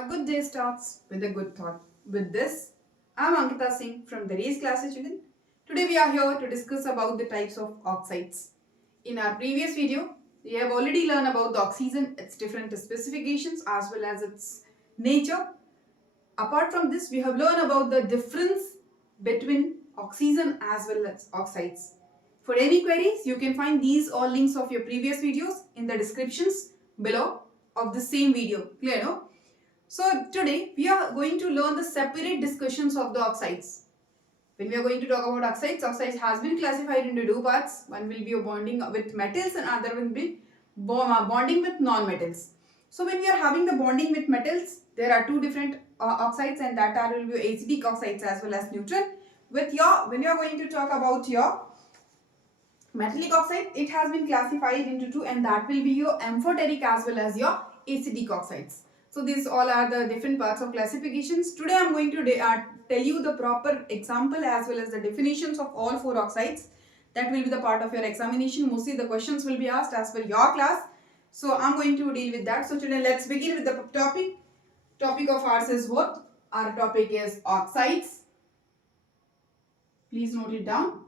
A good day starts with a good thought. With this, I am Ankita Singh from the Race Classes Children. Today we are here to discuss about the types of oxides. In our previous video, we have already learned about the oxygen, its different specifications as well as its nature. Apart from this, we have learned about the difference between oxygen as well as oxides. For any queries, you can find these all links of your previous videos in the descriptions below of the same video. Clear, no? So today we are going to learn the separate discussions of the oxides. When we are going to talk about oxides, oxides has been classified into two parts. One will be bonding with metals and other will be bonding with non-metals. So when we are having the bonding with metals, there are two different oxides, and that are will be acidic oxides as well as neutral. When you are going to talk about your metallic oxide, it has been classified into two, and that will be your amphoteric as well as your acidic oxides. So these all are the different parts of classifications. Today I am going to tell you the proper example as well as the definitions of all four oxides. That will be the part of your examination. Mostly the questions will be asked as per your class. So I am going to deal with that. So today let's begin with the topic. Topic of ours is what? Our topic is oxides. Please note it down.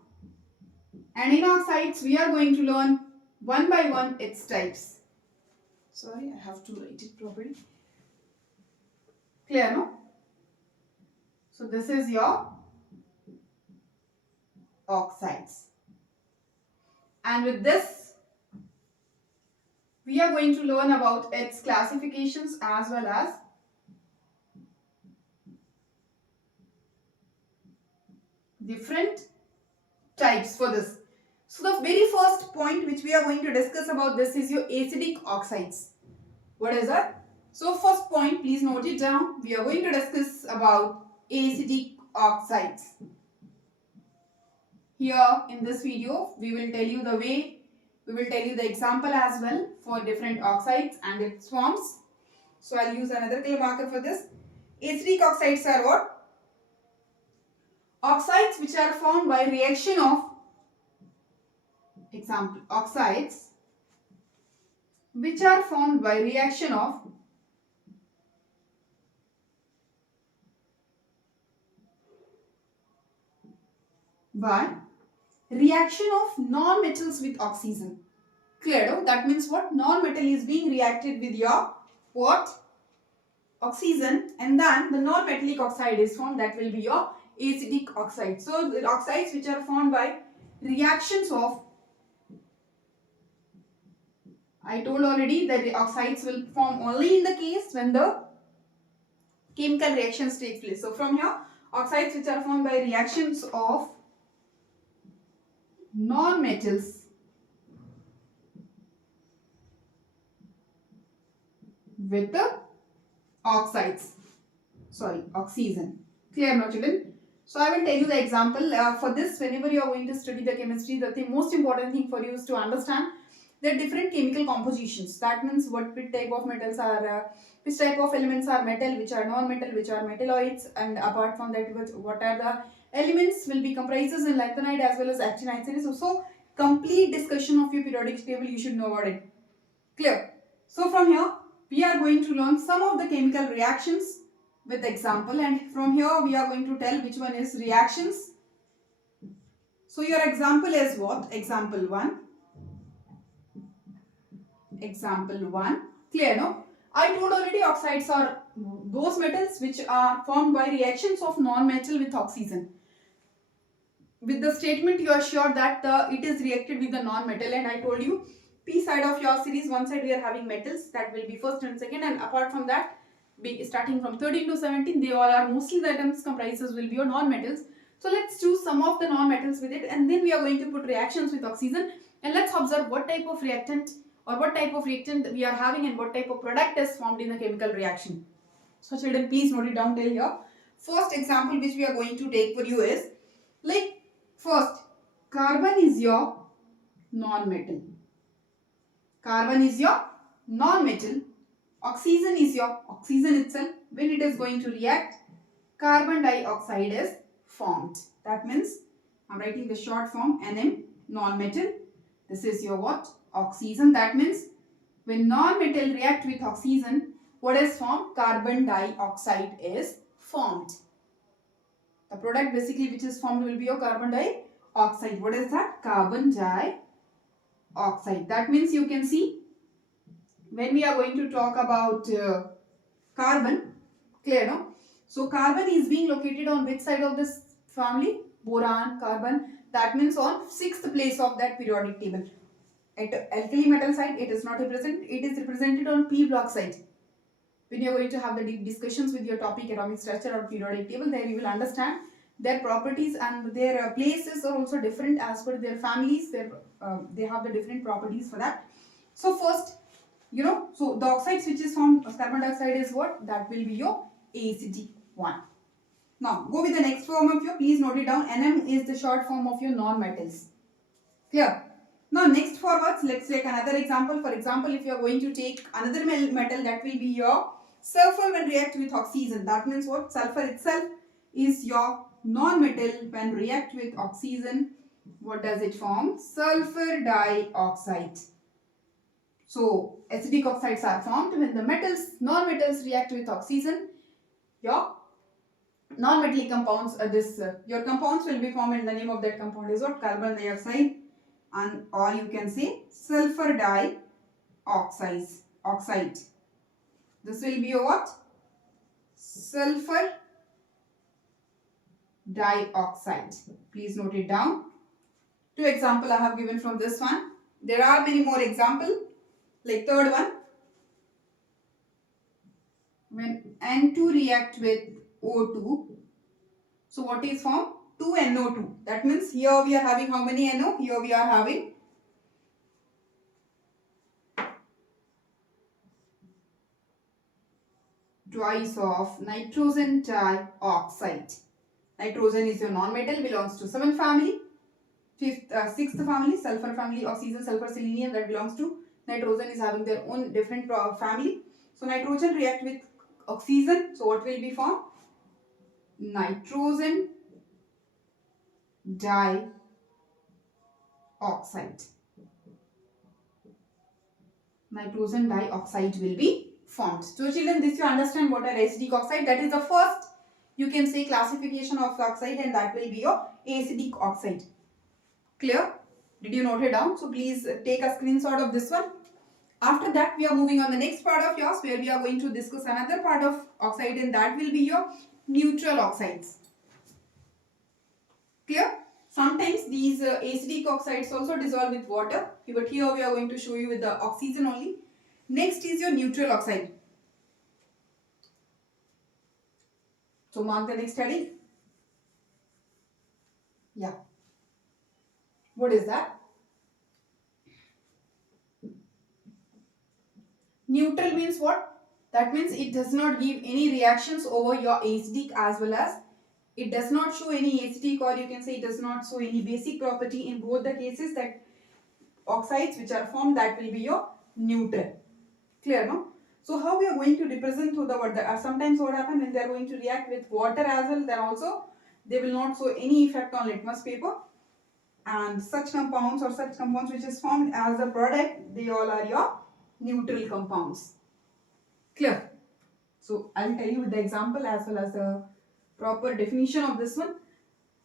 And in oxides we are going to learn one by one its types. Sorry, I have to write it properly. Clear, no? So this is your oxides. And with this, we are going to learn about its classifications as well as different types for this. So the very first point which we are going to discuss about this is your acidic oxides. What is that? So first point, please note it down. We are going to discuss about acidic oxides. Here in this video, we will tell you the way, we will tell you the example as well for different oxides and its forms. So I'll use another color marker for this. Acidic oxides are what? Oxides which are formed by reaction of, example, oxides which are formed by reaction of reaction of non-metals with oxygen. Clear, no? That means what? Non-metal is being reacted with your what? Oxygen, and then the non-metallic oxide is formed. That will be your acidic oxide. So the oxides which are formed by reactions of, I told already that the oxides will form only in the case when the chemical reactions take place. So from here, oxides which are formed by reactions of non-metals with the oxides. Sorry, oxygen. Clear, no children? So I will tell you the example. For this, whenever you are going to study the chemistry, the most important thing for you is to understand the different chemical compositions. That means which type of metals are, which type of elements are metal, which are non-metal, which are metalloids, and apart from that, what are the elements will be comprises in lanthanide as well as actinide series. So complete discussion of your periodic table, you should know about it. Clear? So from here, we are going to learn some of the chemical reactions with example, and from here we are going to tell which one is reactions. So your example is what? Example 1. Example 1. Clear, no? I told already oxides are those metals which are formed by reactions of non-metal with oxygen. With the statement you are sure that it is reacted with the non-metal, and I told you P side of your series, one side we are having metals, that will be first and second, and apart from that, starting from 13 to 17, they all are mostly the atoms comprises will be your non-metals. So let's choose some of the non-metals with it, and then we are going to put reactions with oxygen, and let's observe what type of reactant or what type of reactant we are having and what type of product is formed in the chemical reaction. So children, please note it down till here. First example which we are going to take for you is, like, first, carbon is your non-metal. Carbon is your non-metal. Oxygen is your oxygen itself. When it is going to react, carbon dioxide is formed. That means, I am writing the short form NM, non-metal. This is your what? Oxygen. That means, when non-metal react with oxygen, what is formed? Carbon dioxide is formed. The product basically which is formed will be your carbon dioxide. What is that? Carbon dioxide. That means you can see when we are going to talk about carbon, clear, no? So carbon is being located on which side of this family? Boron, carbon. That means on 6th place of that periodic table. At alkali metal side, it is not represented. It is represented on P block side. When you are going to have the deep discussions with your topic atomic structure or periodic table, there you will understand their properties and their places are also different as per their families. They have the different properties for that. So first, so the oxides which is formed of carbon dioxide is what? That will be your acidic one. Now go with the next form of your, please note it down. Nm is the short form of your non-metals. Clear? Now next forwards, let's take another example. For example, if you are going to take another metal, that will be your sulfur when react with oxygen. That means what? Sulfur itself is your non-metal. When react with oxygen, what does it form? Sulfur dioxide. So acidic oxides are formed when the non-metals react with oxygen. Your non-metallic compounds, your compounds will be formed, and the name of that compound is what? Carbon dioxide, and or you can say sulfur oxide. This will be your what? Sulfur dioxide. Please note it down. Two examples I have given from this one. There are many more examples. Like third one, when N2 react with O2, so what is formed? 2NO2. That means here we are having how many NO? Here we are having twice of nitrogen dioxide. Nitrogen is your non-metal, belongs to 7th family. 6th family, sulfur family, oxygen, sulfur, selenium, that belongs to nitrogen, is having their own different family. So nitrogen react with oxygen. So what will be formed? Nitrogen dioxide. Nitrogen dioxide will be formed. So children, this you understand what are acidic oxide. That is the first, you can say, classification of oxide, and that will be your acidic oxide. Clear? Did you note it down? So please take a screenshot of this one. After that, we are moving on the next part of yours, where we are going to discuss another part of oxide, and that will be your neutral oxides. Clear? Sometimes these acidic oxides also dissolve with water, but here we are going to show you with the oxygen only. Next is your neutral oxide. So mark the next heading. Yeah. What is that? Neutral means what? That means it does not give any reactions over your acidic, as well as it does not show any acidic, or you can say it does not show any basic property. In both the cases, that oxides which are formed, that will be your neutral. Clear, no? So how we are going to represent through the word? Sometimes what happens when they are going to react with water as well, then also they will not show any effect on litmus paper. And such compounds which is formed as a product, they all are your neutral compounds. Clear? So I will tell you with the example as well as the proper definition of this one.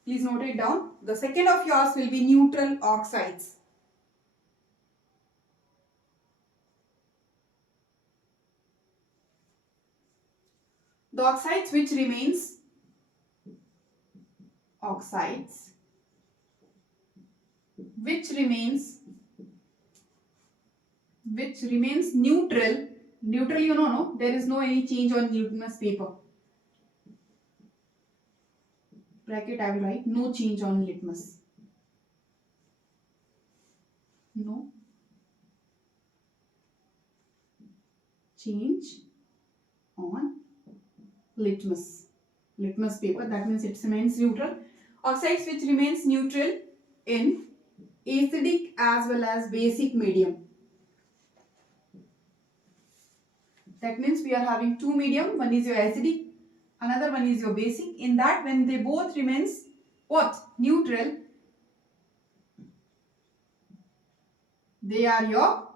Please note it down. The second of yours will be neutral oxides. The oxides which remains neutral. Neutral, you know, no? There is no any change on litmus paper. Bracket I will write, no change on litmus. No change on litmus paper. That means it remains neutral. Oxides which remains neutral in acidic as well as basic medium. That means we are having two medium. One is your acidic, another one is your basic. In that, when they both remains what? Neutral, they are your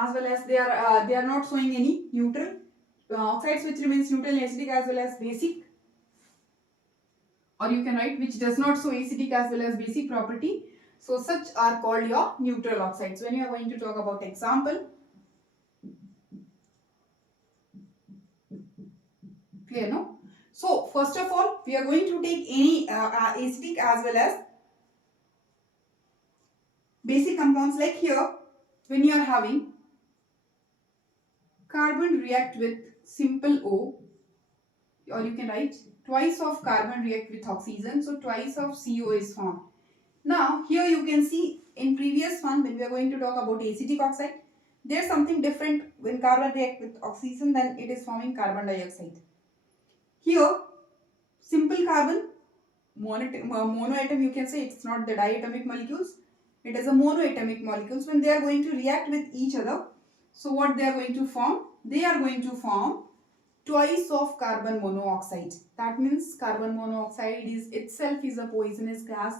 as well as they are not showing any neutral oxides which remains neutral and acidic as well as basic, or you can write which does not show acidic as well as basic property. So such are called your neutral oxides. When you are going to talk about example, clear, no? So first of all, we are going to take any acidic as well as basic compounds. Like here, when you are having carbon react with simple O, or you can write twice of carbon react with oxygen, so twice of CO is formed. Now here you can see in previous one, when we are going to talk about acetic oxide, there's something different. When carbon react with oxygen, then it is forming carbon dioxide. Here simple carbon monoatom, you can say, it's not the diatomic molecules, it is a monoatomic molecules. When they are going to react with each other, so what they are going to form? They are going to form twice of carbon monoxide. That means carbon monoxide is itself is a poisonous gas.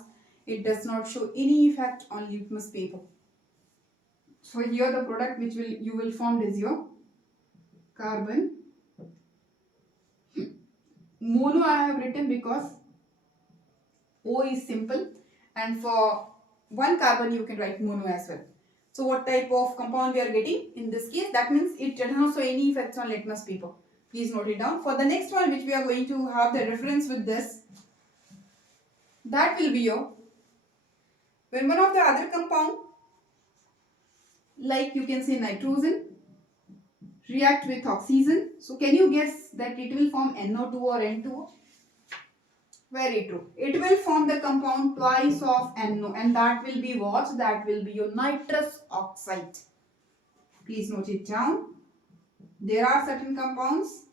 It does not show any effect on litmus paper. So here the product which you will form is your carbon mono. I have written because O is simple, and for one carbon you can write mono as well. So what type of compound we are getting in this case? That means it does not show any effects on litmus paper. Please note it down. For the next one which we are going to have the reference with this, that will be your, when one of the other compound, like you can say nitrogen, react with oxygen. So can you guess that it will form NO2 or N2O? Very true. It will form the compound twice of NO, and that will be what? That will be your nitrous oxide. Please note it down. There are certain compounds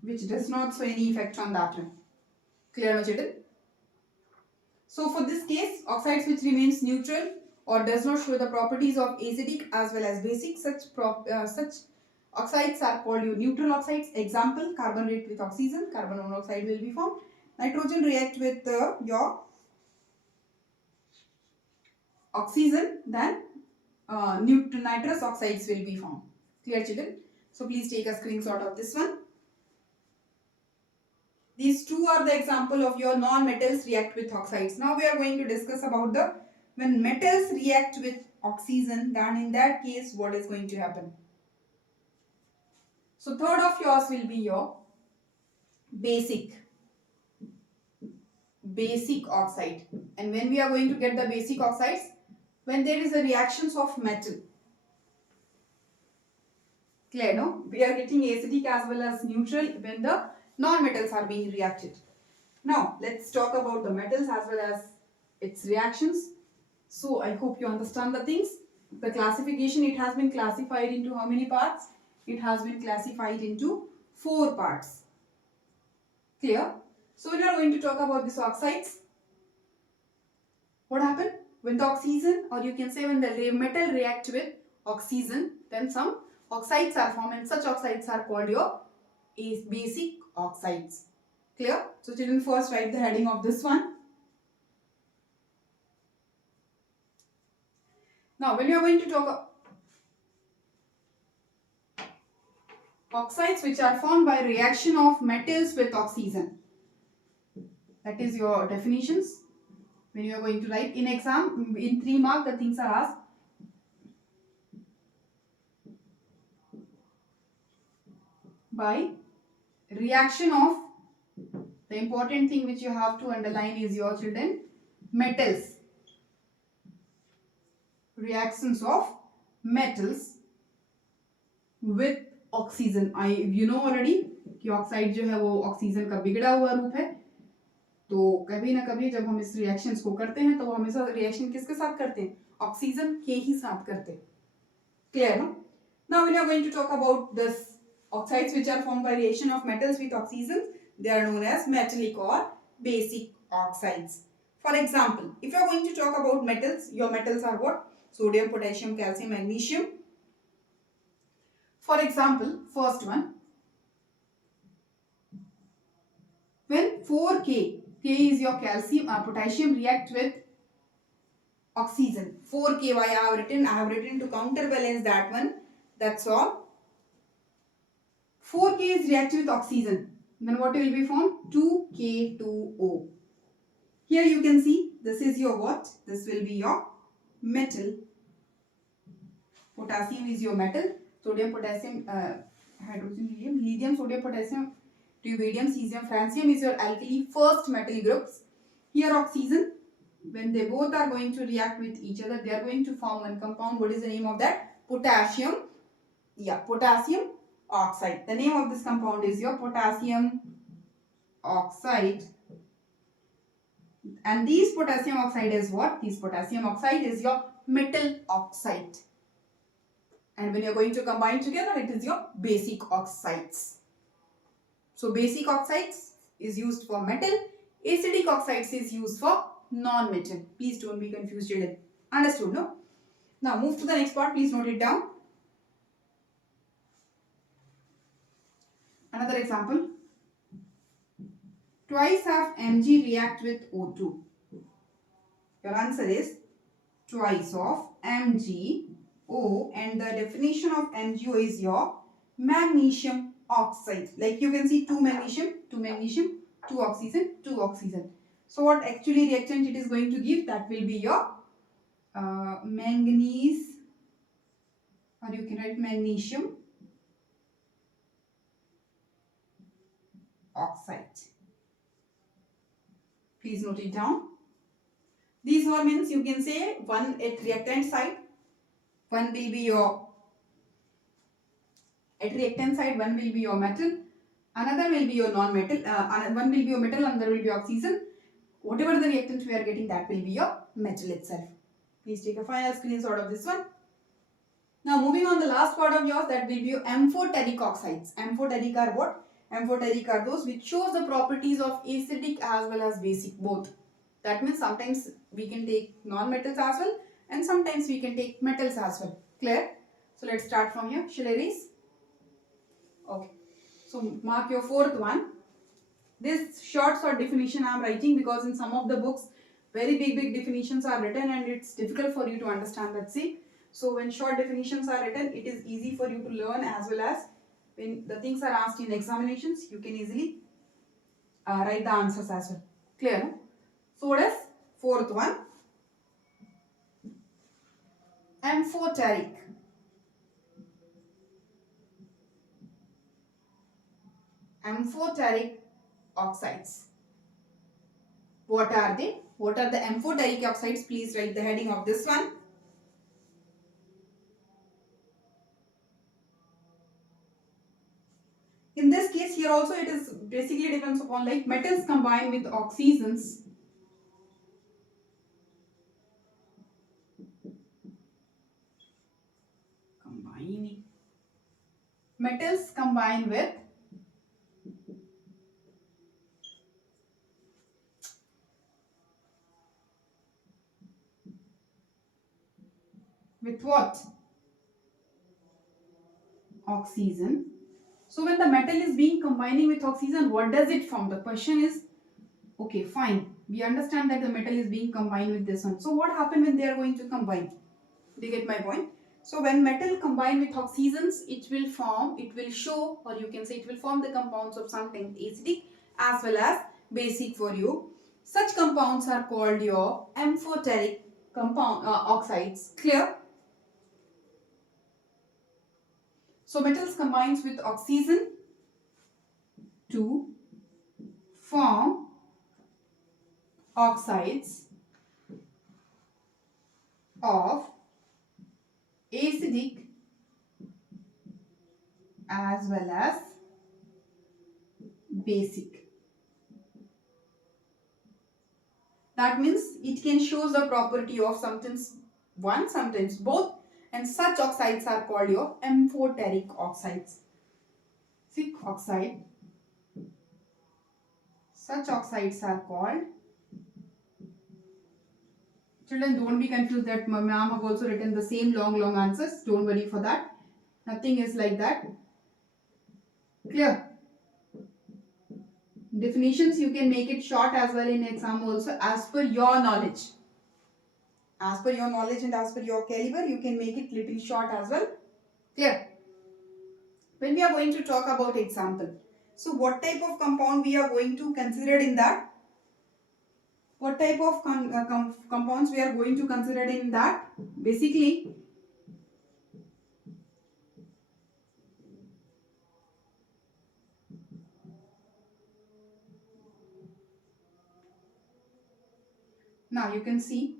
which does not show any effect on that one. Clear, my children? So for this case, oxides which remains neutral or does not show the properties of acidic as well as basic, such oxides are called your neutral oxides. Example, carbon react with oxygen, carbon monoxide will be formed. Nitrogen react with your oxygen, then nitrous oxides will be formed. Clear, children? So please take a screenshot of this one. These two are the example of your non-metals react with oxides. Now we are going to discuss about the when metals react with oxygen, then in that case what is going to happen. So third of yours will be your basic oxide. And when we are going to get the basic oxides, when there is a reactions of metal. Clear, no? We are getting acidic as well as neutral when the non-metals are being reacted. Now let's talk about the metals as well as its reactions. So I hope you understand the things. The classification, it has been classified into how many parts? It has been classified into 4 parts. Clear? So we are going to talk about these oxides. What happened? When the oxygen, or you can say when the metal react with oxygen, then some oxides are formed, and such oxides are called your basic oxides. Clear? So children, first write the heading of this one. Now when you are going to talk oxides which are formed by reaction of metals with oxygen, that is your definitions. When you are going to write in exam, in 3 mark the things are asked. By reaction of, the important thing which you have to underline is your children, metals. Reactions of metals with oxygen. You know already कि oxide जो है वो oxygen का बिगड़ा हुआ रूप है. तो कभी ना कभी जब हम इस रिएक्शंस को करते हैं तो वो हमेशा रिएक्शन किसके साथ करते हैं? ऑक्सीजन के ही साथ करते हैं. क्लियर ना? Now we are going to talk about this oxides which are formed by reaction of metals with oxygen. They are known as metallic or basic oxides. For example, if you are going to talk about metals, your metals are what? Sodium, potassium, calcium, magnesium. For example, first one, when 4K, K is your calcium, potassium react with oxygen. 4Ky I have written to counterbalance that one. That's all. 4K is reacted with oxygen. Then what will be formed? 2K2O. Here you can see this is your what? This will be your metal. Potassium is your metal. Sodium, potassium, hydrogen, helium. Lithium, sodium, potassium, rubidium, cesium, francium is your alkali first metal groups. Here oxygen, when they both are going to react with each other, they are going to form one compound. What is the name of that? Potassium. Yeah, potassium oxide. The name of this compound is your potassium oxide. And these potassium oxide is what? This potassium oxide is your metal oxide. And when you are going to combine together, it is your basic oxides. So basic oxides is used for metal. Acidic oxides is used for non-metal. Please don't be confused, children. Understood, no? Now move to the next part. Please note it down. Another example. Twice of Mg react with O2. Your answer is twice of MgO, and the definition of MgO is your magnesium oxide. Like you can see, 2 magnesium, 2 oxygen, 2 oxygen. So what actually reactant it is going to give? That will be your manganese, or you can write magnesium oxide. Please note it down. These all means you can say one at reactant side, one will be your one will be your metal, another will be your non-metal, one will be your metal, another will be oxygen. Whatever the reactant we are getting, that will be your metal itself. Please take a final screenshot of this one. Now moving on the last part of yours, that will be your amphoteric oxides. Amphoteric are what? Amphoteric are those which shows the properties of acidic as well as basic both. That means sometimes we can take non-metals as well and sometimes we can take metals as well. Clear? So let's start from here. Shall I erase? Okay. So mark your fourth one. This short definition I am writing because in some of the books very big definitions are written and it's difficult for you to understand. Let's see. So when short definitions are written, it is easy for you to learn, as well as when the things are asked in examinations, you can easily write the answers as well. Clear? No? So what is fourth one? Amphoteric. Amphoteric oxides. What are they? What are the amphoteric oxides? Please write the heading of this one. In this case, here also it is basically depends upon like metals combined with oxygens. Combining. Metals combined with what? Oxygen. So when the metal is being combining with oxygen, what does it form? The question is, okay, fine. We understand that the metal is being combined with this one. So what happens when they are going to combine? Do you get my point? So when metal combine with oxygens, it will show, or you can say it will form the compounds of something acidic as well as basic for you. Such compounds are called your amphoteric oxides. Clear? So metals combines with oxygen to form oxides of acidic as well as basic. That means it can show the property of sometimes one, sometimes both, and such oxides are called your amphoteric oxides. See, oxide. Such oxides are called. Children, don't be confused that ma'am have also written the same long answers. Don't worry for that. Nothing is like that. Clear? Definitions you can make it short as well in exam also as per your knowledge. As per your knowledge and as per your caliber, you can make it little short as well. Clear? When we are going to talk about example, so what type of compound we are going to consider in that? What type of compounds we are going to consider in that? Basically, now you can see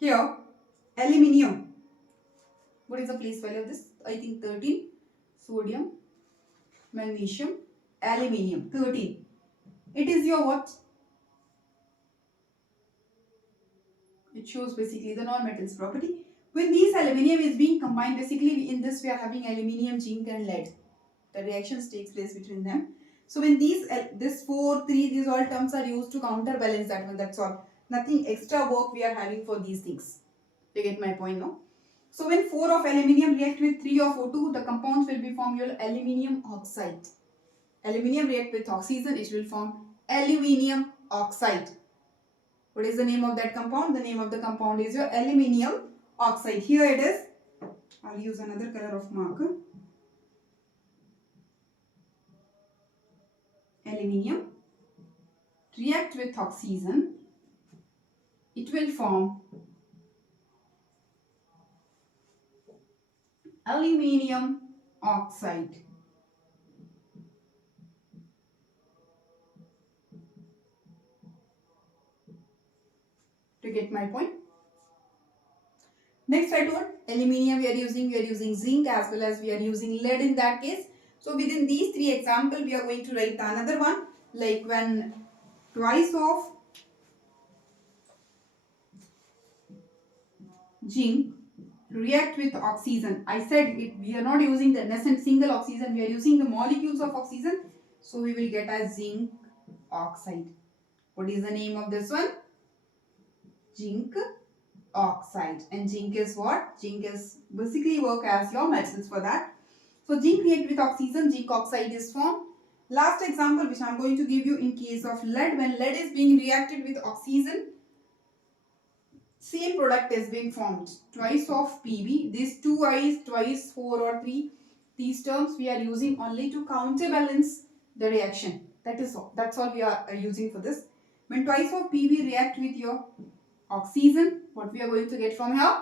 here aluminium. What is the place value of this? I think 13. Sodium, magnesium, aluminium, 13. It is your what? It shows basically the non-metals property. When these aluminium is being combined, basically in this we are having aluminium, zinc and lead. The reactions takes place between them. So when these, this 4, 3, these all terms are used to counterbalance that one, that's all. Nothing extra work we are having for these things. You get my point now? So when 4 of aluminium react with 3 of O2, the compounds will be formed your aluminium oxide. Aluminium react with oxygen, it will form aluminium oxide. What is the name of that compound? The name of the compound is your aluminium oxide. Here it is. I'll use another color of marker. Aluminium react with oxygen, it will form aluminium oxide. To get my point? Next I told aluminium we are using zinc as well as we are using lead in that case. So within these 3 examples we are going to write another one, like when twice of zinc react with oxygen. I said it, we are not using the nascent single oxygen, we are using the molecules of oxygen. So we will get as zinc oxide. What is the name of this one? Zinc oxide. And zinc is what? Zinc is basically work as your metals for that. So zinc react with oxygen, zinc oxide is formed. Last example which I am going to give you in case of lead, when lead is being reacted with oxygen, same product is being formed. Twice of Pb, these 2 i's, twice, 4 or 3, these terms we are using only to counterbalance the reaction. That is all. That's all we are using for this. When twice of Pb react with your oxygen, what we are going to get from here?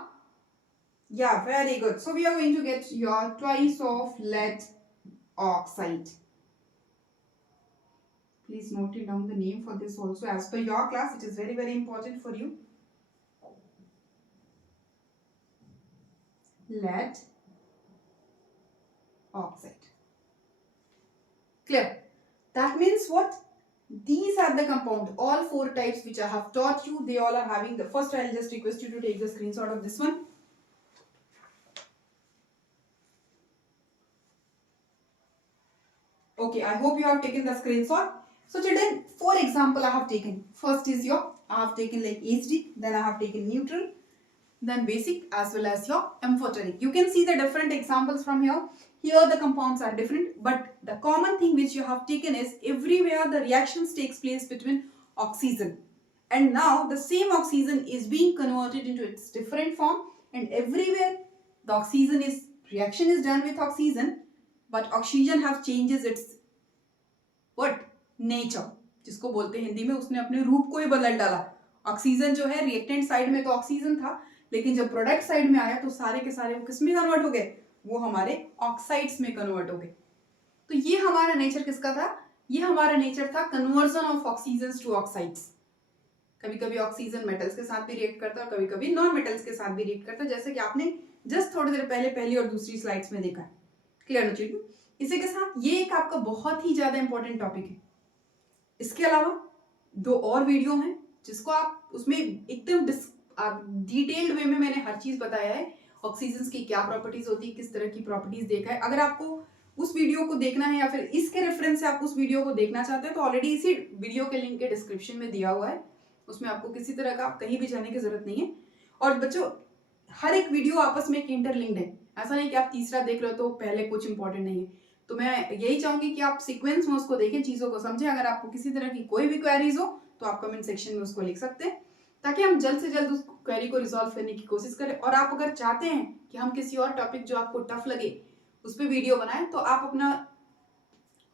Yeah, very good. So we are going to get your twice of lead oxide. Please note it down the name for this also as per your class. It is very, very important for you. Lead oxide. Clear? That means what? These are the compound. All 4 types which I have taught you, they all are having the first. I'll just request you to take the screenshot of this one. Okay, I hope you have taken the screenshot. So today, 4 example I have taken. First is your, I have taken like HD, then I have taken neutral, then basic as well as your amphoteric. You can see the different examples from here. Here the compounds are different, but the common thing which you have taken is everywhere the reactions takes place between oxygen. And now the same oxygen is being converted into its different form, and everywhere the oxygen is, reaction is done with oxygen, but oxygen have changes its what? Nature. जिसको बोलते हैं हिंदी में, उसने अपने रूप को ही बदल डाला. ऑक्सीजन जो है रिएक्टेंट साइड में तो ऑक्सीजन था, लेकिन जब प्रोडक्ट साइड में आया तो सारे के सारे वो किस में कन्वर्ट हो गए? वो हमारे ऑक्साइड्स में कन्वर्ट हो गए. तो ये हमारा नेचर किसका था? ये हमारा नेचर था conversion of oxygen to oxides. कभी कभी ऑक्सीजन मेटल्स के साथ भी रिएक्ट करता है और कभी कभी नॉन मेटल्स के साथ भी रिएक्ट करता है, जैसे कि आपने जस्ट थोड़ी देर पहले पहली और दूसरी स्लाइड्स में देखा है. क्लियर हो चुकी? इसी के साथ ये एक आपका बहुत ही ज्यादा इंपॉर्टेंट टॉपिक है. इसके अलावा 2 और वीडियो हैं जिसको आप उसमें एकदम डिटेल्ड वे में मैंने हर चीज बताया है. ऑक्सीजन की क्या प्रॉपर्टीज होती है, किस तरह की प्रॉपर्टीज देखा है. अगर आपको उस वीडियो को देखना है या फिर इसके रेफरेंस से आप उस वीडियो को देखना चाहते हैं तो ऑलरेडी इसी वीडियो के लिंक के डिस्क्रिप्शन में दिया हुआ है. उसमें आपको किसी तरह का कहीं भी जाने की जरूरत नहीं है. और बच्चों, हर एक वीडियो आपस में एक इंटरलिंक्ड है. ऐसा नहीं कि आप तीसरा देख रहे हो तो पहले कुछ इंपॉर्टेंट नहीं है. तो मैं यही चाहूंगी कि आप सीक्वेंस में उसको देखें, चीजों को समझें. अगर आपको किसी तरह की कोई भी क्वेरीज हो तो आप कमेंट सेक्शन में उसको लिख सकते हैं, ताकि हम जल्द से जल्द उस क्वेरी को रिजॉल्व करने की कोशिश करें। और आप अगर चाहते हैं कि हम किसी और टॉपिक जो आपको टफ लगे उस पर वीडियो बनाएं तो आप अपना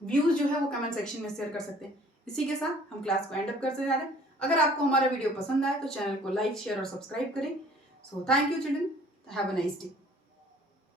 व्यूज जो है वो कमेंट सेक्शन में शेयर कर सकते हैं। इसी के साथ हम क्लास को एंड अप करते जा रहे हैं। अगर आपको हमारा वीडियो पसंद आए तो चैनल को लाइक, शेयर और सब्सक्राइब करें। So thank you children, have a nice day.